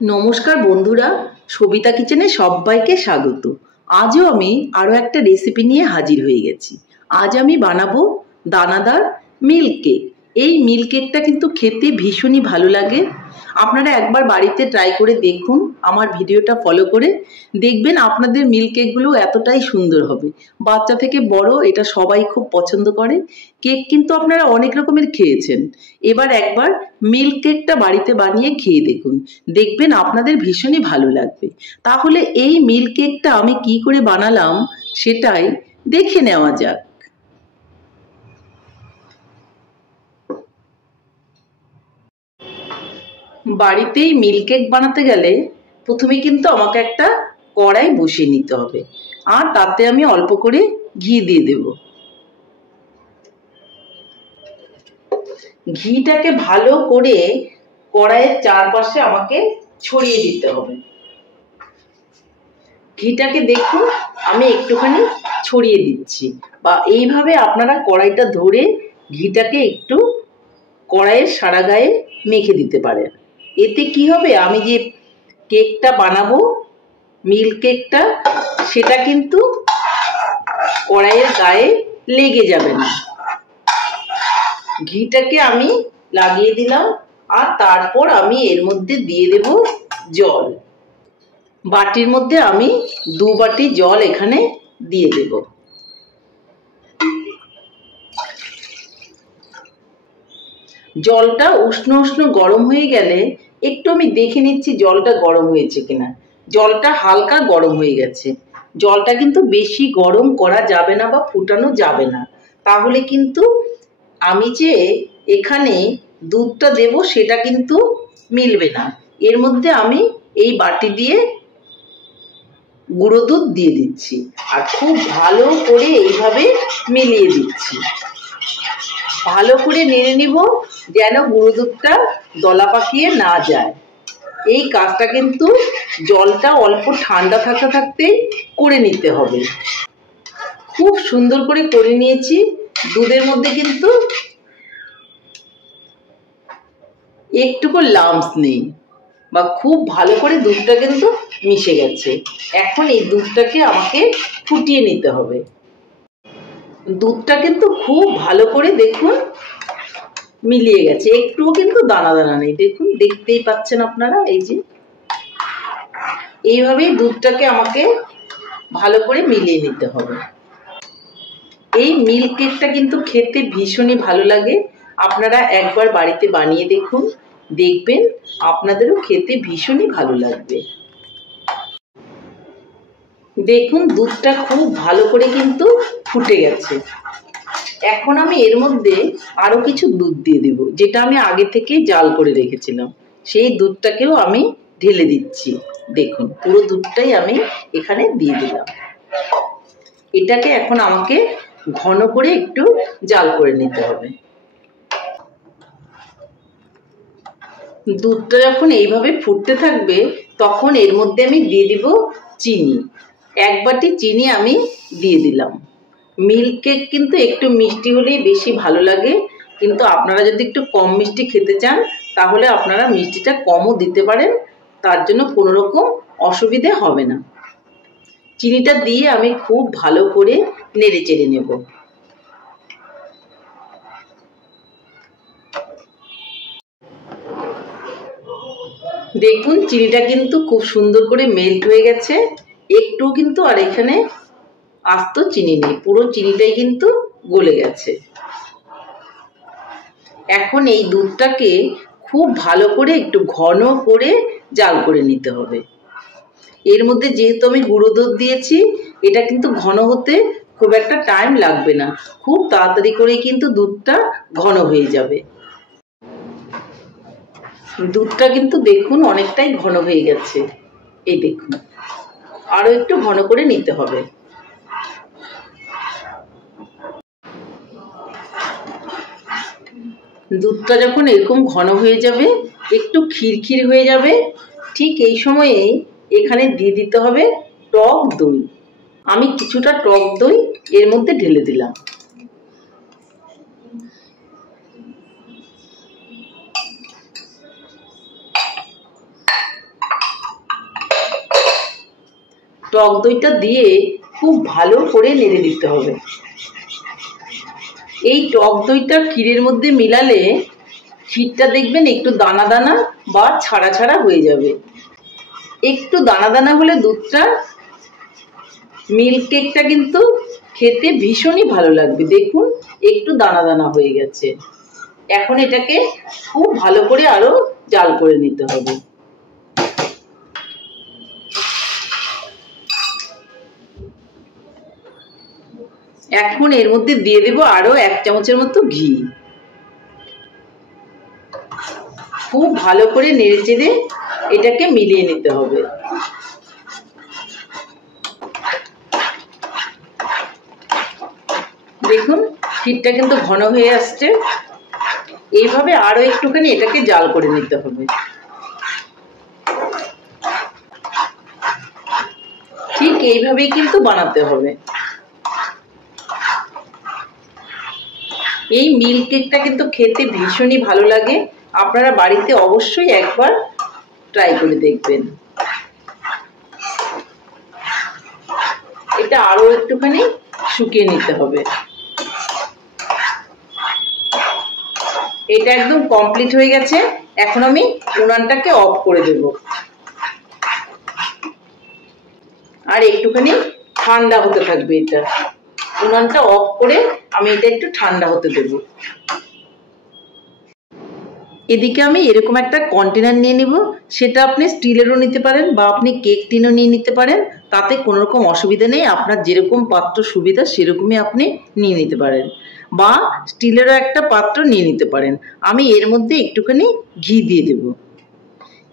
নমস্কার বন্ধুরা, সবিতা কিচেনে সবাইকে স্বাগত। আজও আমি আরও একটা রেসিপি নিয়ে হাজির হয়ে গেছি। আজ আমি বানাবো দানাদার মিল্ক কেক। এই মিল্ক কেকটা কিন্তু খেতে ভীষণই ভালো লাগে। আপনারা একবার বাড়িতে ট্রাই করে দেখুন, আমার ভিডিওটা ফলো করে দেখবেন আপনাদের মিল্ক কেকগুলো এতটাই সুন্দর হবে। বাচ্চা থেকে বড় এটা সবাই খুব পছন্দ করে। কেক কিন্তু আপনারা অনেক রকমের খেয়েছেন, এবার একবার মিল্ক কেকটা বাড়িতে বানিয়ে খেয়ে দেখুন, দেখবেন আপনাদের ভীষণই ভালো লাগবে। তাহলে এই মিল্ক কেকটা আমি কি করে বানালাম সেটাই দেখে নেওয়া যাক। বাড়িতেই মিল্ক কেক বানাতে গেলে প্রথমে কিন্তু আমাকে একটা কড়াই বসিয়ে নিতে হবে, আর তাতে আমি অল্প করে ঘি দিয়ে দেব। ঘিটাকে ভালো করে কড়াইয়ের চারপাশে আমাকে ছড়িয়ে দিতে হবে। ঘিটাকে দেখুন আমি একটুখানি ছড়িয়ে দিচ্ছি, বা এইভাবে আপনারা কড়াইটা ধরে ঘিটাকে একটু কড়াইয়ের সারা গায়ে মেখে দিতে পারেন। এতে কি হবে, আমি যে কেকটা বানাবো মিল্ক কেকটা, সেটা কিন্তু কড়াইয়ের গায়ে লেগে যাবে না। ঘিটাকে আমি লাগিয়ে দিলাম, আর তারপর আমি এর মধ্যে দিয়ে দেব জল। বাটির মধ্যে আমি 2 বাটি জল এখানে দিয়ে দেব। জলটা উষ্ণ উষ্ণ গরম হয়ে গেলে একটু আমি দেখে নিচ্ছি জলটা গরম হয়েছে কিনা। জলটা হালকা গরম হয়ে গেছে। জলটা কিন্তু বেশি গরম করা যাবে না বা ফুটানো যাবে না, তাহলে কিন্তু আমি যে এখানে দুধটা দেব সেটা কিন্তু মিলবে না। এর মধ্যে আমি এই বাটি দিয়ে গুঁড়ো দুধ দিয়ে দিচ্ছি, আর খুব ভালো করে এইভাবে মিলিয়ে দিচ্ছি। ভালো করে নেড়ে নিব যেন গুঁড়ো দুধটা দলা পাকিয়ে না যায়। এই কাজটা কিন্তু জলটা অল্প ঠান্ডা থাকতে থাকতে করে নিতে হবে। খুব সুন্দর করে করে নিয়েছি। দুধের মধ্যে কিন্তু একটুকু লাম্পস নেই, বা খুব ভালো করে দুধটা কিন্তু মিশে গেছে। এখন এই দুধটাকে আমাকে ফুটিয়ে নিতে হবে। দুধটা কিন্তু খুব ভালো করে দেখুন মিলিয়ে গেছে, একটুও কিন্তু দানা দানা নেই। দেখুন, দেখতেই পাচ্ছেন আপনারা, এই যে এইভাবেই দুধটাকে আমাকে ভালো করে মিলিয়ে নিতে হবে। এই মিল্ক কেকটা কিন্তু খেতে ভীষণই ভালো লাগে। আপনারা একবার বাড়িতে বানিয়ে দেখুন, দেখবেন আপনাদেরও খেতে ভীষণই ভালো লাগবে। দেখুন দুধটা খুব ভালো করে কিন্তু ফুটে গেছে। এখন আমি এর মধ্যে আরো কিছু দুধ দিয়ে দেব, যেটা আমি আগে থেকে জাল করে রেখেছিলাম। সেই দুধটাকেও আমি ঢেলে দিচ্ছি। দেখুন পুরো দুধটাই আমি এখানে দিয়ে দিলাম। এটাকে এখন আমাকে ঘন করে একটু জাল করে নিতে হবে। দুধটা যখন এইভাবে ফুটতে থাকবে তখন এর মধ্যে আমি দিয়ে দিব চিনি। 1 বাটি চিনি আমি দিয়ে দিলাম। মিল্ক কেক কিন্তু একটু মিষ্টি হলেই বেশি ভালো লাগে, কিন্তু আপনারা যদি একটু কম মিষ্টি খেতে চান তাহলে আপনারা মিষ্টিটা কমও দিতে পারেন, তার জন্য কোনো রকম অসুবিধে হবে না। চিনিটা দিয়ে আমি খুব ভালো করে নেড়ে চেড়ে নেব। দেখুন চিনিটা কিন্তু খুব সুন্দর করে মেল্ট হয়ে গেছে, একটু কিন্তু আর এখানে আস্ত চিনি নেই, পুরো চিনিটাই কিন্তু গলে গেছে। এখন এই দুধটাকে খুব ভালো করে একটু ঘন করে জাল করে নিতে হবে। এর মধ্যে যেহেতু আমি গুঁড়ো দুধ দিয়েছি, এটা কিন্তু ঘন হতে খুব একটা টাইম লাগবে না, খুব তাড়াতাড়ি করেই কিন্তু দুধটা ঘন হয়ে যাবে। দুধটা কিন্তু দেখুন অনেকটাই ঘন হয়ে গেছে। এই দেখুন, আরো একটু ঘন করে নিতে হবে। দুধটা যখন এরকম ঘন হয়ে যাবে, একটু ক্ষীরক্ষীর হয়ে যাবে, ঠিক এই সময়ে এখানে দিয়ে দিতে হবে টক দই। আমি কিছুটা টক দই এর মধ্যে ঢেলে দিলাম। টক দইটা দিয়ে খুব ভালো করে নেড়ে দিতে হবে। এই টক দইটা ক্ষীরের মধ্যে মিলালে ক্ষীরটা দেখবেন একটু দানা দানা বা ছাড়া ছাড়া হয়ে যাবে। একটু দানা দানা হলে দুধটা মিল্ক কেকটা কিন্তু খেতে ভীষণই ভালো লাগবে। দেখুন একটু দানা দানা হয়ে গেছে। এখন এটাকে খুব ভালো করে আরো জাল করে নিতে হবে। এখন এর মধ্যে দিয়ে দেব আরো 1 চামচের মতো ঘি। খুব ভালো করে নেড়ে চেড়ে এটাকে মিলিয়ে নিতে হবে। দেখুন ক্ষীরটা কিন্তু ঘন হয়ে আসছে। এইভাবে আরো একটুখানি এটাকে জাল করে নিতে হবে। ঠিক এইভাবেই কিন্তু বানাতে হবে। এই মিল্ক কেকটা কিন্তু খেতে ভীষণই ভালো লাগে। আপনারা বাড়িতে অবশ্যই একবার ট্রাই করে দেখবেন। এটা আরো একটুখানি শুকিয়ে নিতে হবে। এটা একদম কমপ্লিট হয়ে গেছে। এখন আমি উনানটাকে অফ করে দেব আর একটুখানি ঠান্ডা হতে থাকবে। এটা উনানটা অফ করে আমি এটা একটু ঠান্ডা হতে দেব। এদিকে আমি এরকম একটা কন্টেনার নিয়ে নিব। সেটা আপনি স্টিলেরও নিতে পারেন বা আপনি কেক টিনও নিয়ে নিতে পারেন। তাতে কোনো রকম অসুবিধা নেই। আপনার যেরকম পাত্র সুবিধা সেরকমই আপনি নিয়ে নিতে পারেন, বা স্টিলেরও একটা পাত্র নিয়ে নিতে পারেন। আমি এর মধ্যে একটুখানি ঘি দিয়ে দেব।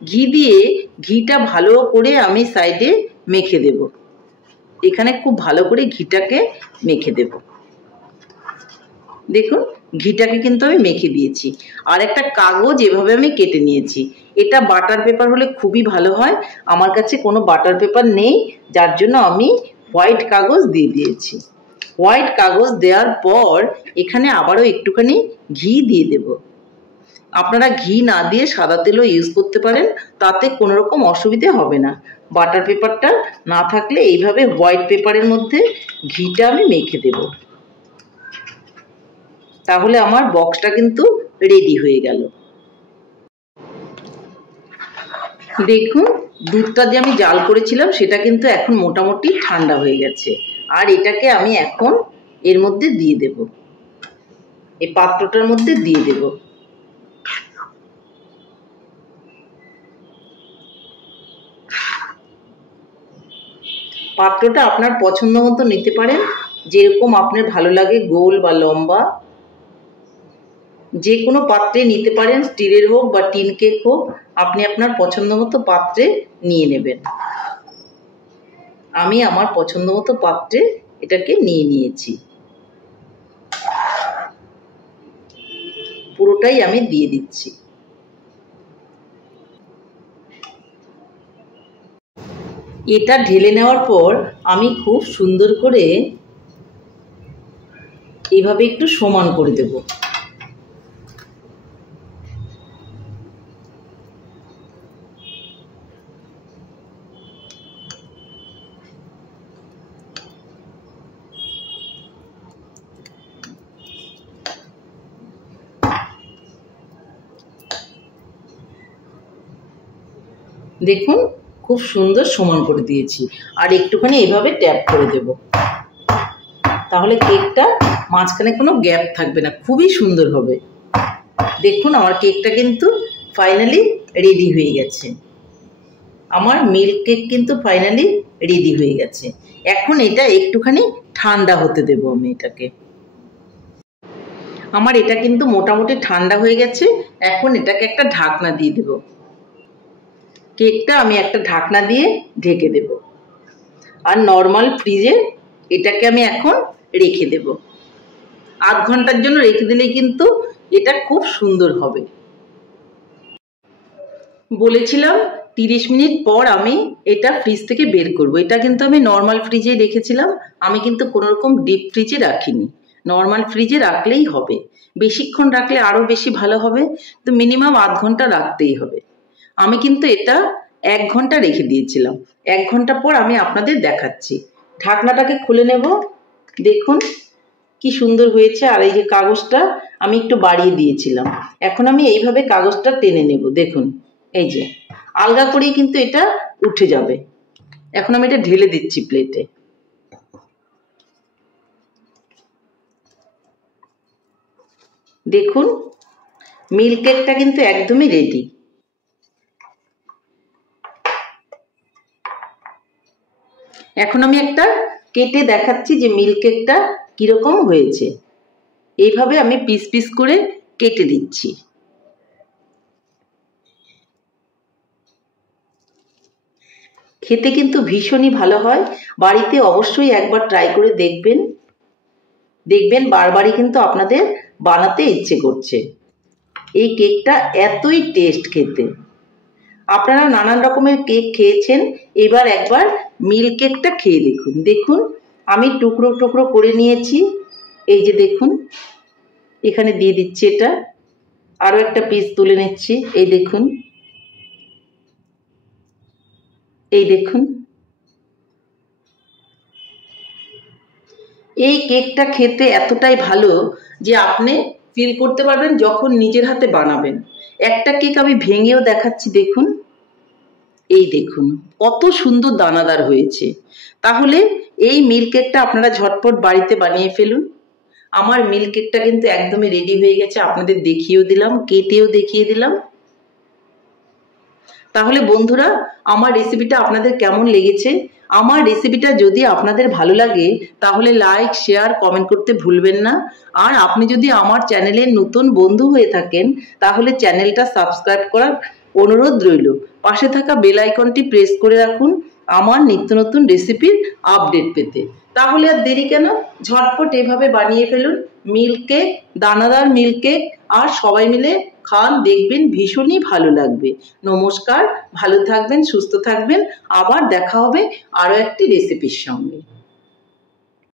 ঘি দিয়ে ঘিটা ভালো করে আমি সাইডে মেখে দেব। এখানে খুব ভালো করে ঘিটাকে মেখে দেব। দেখুন ঘিটাকে কিন্তু আমি মেখে দিয়েছি। আর একটা কাগজ এভাবে আমি কেটে নিয়েছি। এটা বাটার পেপার হলে খুবই ভালো হয়। আমার কাছে কোনো বাটার পেপার নেই, যার জন্য আমি হোয়াইট কাগজ দিয়ে দিয়েছি। হোয়াইট কাগজ দেওয়ার পর এখানে আবারও একটুখানি ঘি দিয়ে দেব। আপনারা ঘি না দিয়ে সাদা তেলও ইউজ করতে পারেন, তাতে কোনো রকম অসুবিধে হবে না। বাটার পেপারটা না থাকলে এইভাবে হোয়াইট পেপারের মধ্যে ঘিটা আমি মেখে দেব। তাহলে আমার বক্সটা কিন্তু রেডি হয়ে গেল। দেখুন দুধটা যে আমি জাল করেছিলাম সেটা কিন্তু এখন মোটামুটি ঠান্ডা হয়ে গেছে। আর এটাকে আমি এখন এর মধ্যে দিয়ে দেব, এই পাত্রটার মধ্যে দিয়ে দেব। পাত্রটা আপনার পছন্দ মতো নিতে পারেন, যেরকম আপনার ভালো লাগে, গোল বা লম্বা, যে কোনো পাত্রে নিতে পারেন। স্টিলের হোক বা টিন কেক হোক, আপনি আপনার পছন্দ মতো পাত্রে নিয়ে নেবেন। আমি আমার পছন্দ মতো পাত্রে এটাকে নিয়ে নিয়েছি। পুরোটাই আমি দিয়ে দিচ্ছি। এটা ঢেলে নেওয়ার পর আমি খুব সুন্দর করে এভাবে একটু সমান করে দেব। দেখুন খুব সুন্দর সমান করে দিয়েছি। আর একটুখানি এইভাবে ট্যাপ করে দেব, তাহলে কেকটা মাঝখানে কোনো গ্যাপ থাকবে না, খুবই সুন্দর হবে। দেখুন আমার কেকটা কিন্তু ফাইনালি রেডি হয়ে গেছে। আমার মিল্ক কেক কিন্তু ফাইনালি রেডি হয়ে গেছে। এখন এটা একটুখানি ঠান্ডা হতে দেব আমি এটাকে। আমার এটা কিন্তু মোটামুটি ঠান্ডা হয়ে গেছে। এখন এটাকে একটা ঢাকনা দিয়ে দেব। কেকটা আমি একটা ঢাকনা দিয়ে ঢেকে দেব। আর নর্মাল ফ্রিজে এটাকে আমি এখন রেখে দেব। আধ ঘন্টার জন্য রেখে দিলেই কিন্তু এটা খুব সুন্দর হবে। বলেছিলাম 30 মিনিট পর আমি এটা ফ্রিজ থেকে বের করব। এটা কিন্তু আমি নর্মাল ফ্রিজে রেখেছিলাম। আমি কিন্তু কোনো রকম ডিপ ফ্রিজে রাখিনি। নর্মাল ফ্রিজে রাখলেই হবে। বেশিক্ষণ রাখলে আরও বেশি ভালো হবে, তো মিনিমাম আধ ঘন্টা রাখতেই হবে। আমি কিন্তু এটা 1 ঘন্টা রেখে দিয়েছিলাম। 1 ঘন্টা পর আমি আপনাদের দেখাচ্ছি। ঢাকনাটাকে খুলে নেব। দেখুন কি সুন্দর হয়েছে। আর এই যে কাগজটা আমি একটু বাড়িয়ে দিয়েছিলাম, এখন আমি এইভাবে কাগজটা টেনে নেব। দেখুন এই যে আলগা করেই কিন্তু এটা উঠে যাবে। এখন আমি এটা ঢেলে দিচ্ছি প্লেটে। দেখুন মিল্ক কেকটা কিন্তু একদমই রেডি। এখন আমি একটা কেটে দেখাচ্ছি যে মিল্ক কেকটা কিরকম হয়েছে। এইভাবে আমি পিস পিস করে কেটে দিচ্ছি। খেতে কিন্তু ভীষণই ভালো হয়। বাড়িতে অবশ্যই একবার ট্রাই করে দেখবেন। দেখবেন বারবারই কিন্তু আপনাদের বানাতে ইচ্ছে করছে। এই কেকটা এতই টেস্ট খেতে। আপনারা নানান রকমের কেক খেয়েছেন, এবার একবার মিল্ক কেকটা খেয়ে দেখুন। দেখুন আমি টুকরো টুকরো করে নিয়েছি। এই যে দেখুন এখানে দিয়ে দিচ্ছি এটা। আরও একটা পিস তুলে নিচ্ছি। এই দেখুন, এই দেখুন। এই কেকটা খেতে এতটাই ভালো যে আপনি ফিল করতে পারবেন যখন নিজের হাতে বানাবেন। একটা কেক আমি ভেঙেও দেখাচ্ছি। দেখুন, এই দেখুন কত সুন্দর দানাদার হয়েছে। তাহলে এই মিল্ক কেকটা আপনারা ঝটপট বাড়িতে বানিয়ে ফেলুন। আমার মিল্ক কেকটা কিন্তু একদমই রেডি হয়ে গেছে। আপনাদের দেখিয়েও দিলাম, কেটেও দেখিয়ে দিলাম। তাহলে বন্ধুরা আমার রেসিপিটা আপনাদের কেমন লেগেছে? আমার রেসিপিটা যদি আপনাদের ভালো লাগে তাহলে লাইক, শেয়ার, কমেন্ট করতে ভুলবেন না। আর আপনি যদি আমার চ্যানেলের নতুন বন্ধু হয়ে থাকেন তাহলে চ্যানেলটা সাবস্ক্রাইব করার অনুরোধ রইল। পাশে থাকা বেল আইকনটি প্রেস করে রাখুন আমার নিত্য নতুন রেসিপির আপডেট পেতে। তাহলে আর দেরি কেন, ঝটপট এভাবে বানিয়ে ফেলুন মিল্ক কেক, দানাদার মিল্ক কেক। আর সবাই মিলে খান, দেখবেন ভীষণই ভালো লাগবে। নমস্কার, ভালো থাকবেন, সুস্থ থাকবেন। আবার দেখা হবে আরও একটি রেসিপির সঙ্গে।